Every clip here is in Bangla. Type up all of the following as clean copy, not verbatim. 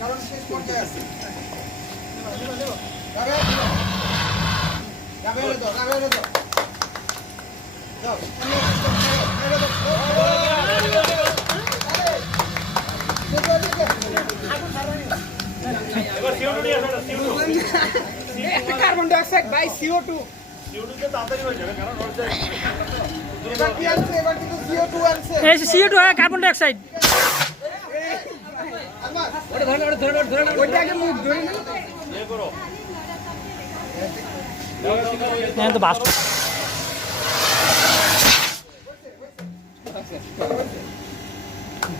কারণ শেষ পর্যায়ে আছে carbon dioxide by CO2 CO2 তাড়াতাড়ি হয়ে যাবে কারণ এবার কি আছে এবার কিন্তু CO2 আছে এই CO2 হয় কার্বন ডাইঅক্সাইড ওইটা আগে মুখ ধরে না এ করো হ্যাঁ তো বাস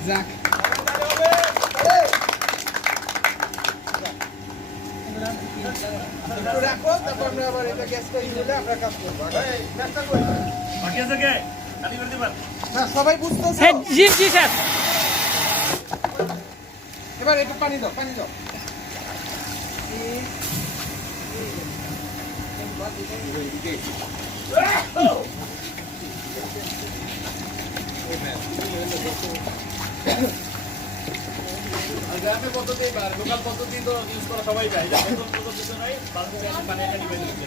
যাক রাখো তারপর আমরা আবার এটা গ্যাস করে দিলে আমরা কাজ করব বাকি আছে কে খালি করে দিবেন না সবাই বুঝতেছে জি জি স্যার এবার একটু পানি দাও গ্রামে পদ্ধতি বা লোকাল পদ্ধতি তো ইউজ করা সবাই যায় এটা নতুন পদ্ধতি তো নাই বালতিতে পানি এটা নিবে দিচ্ছে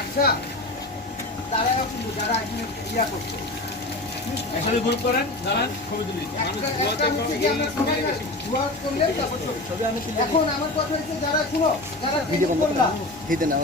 আচ্ছা তারা কিন্তু যারা এখানে ইয়া করছে একসাথে গ্রুপ করেন দাঁড়ান ছবি তুলি এখন আমার কথা হচ্ছে যারা শুনো যারা ভিডিও করলাম দিতে না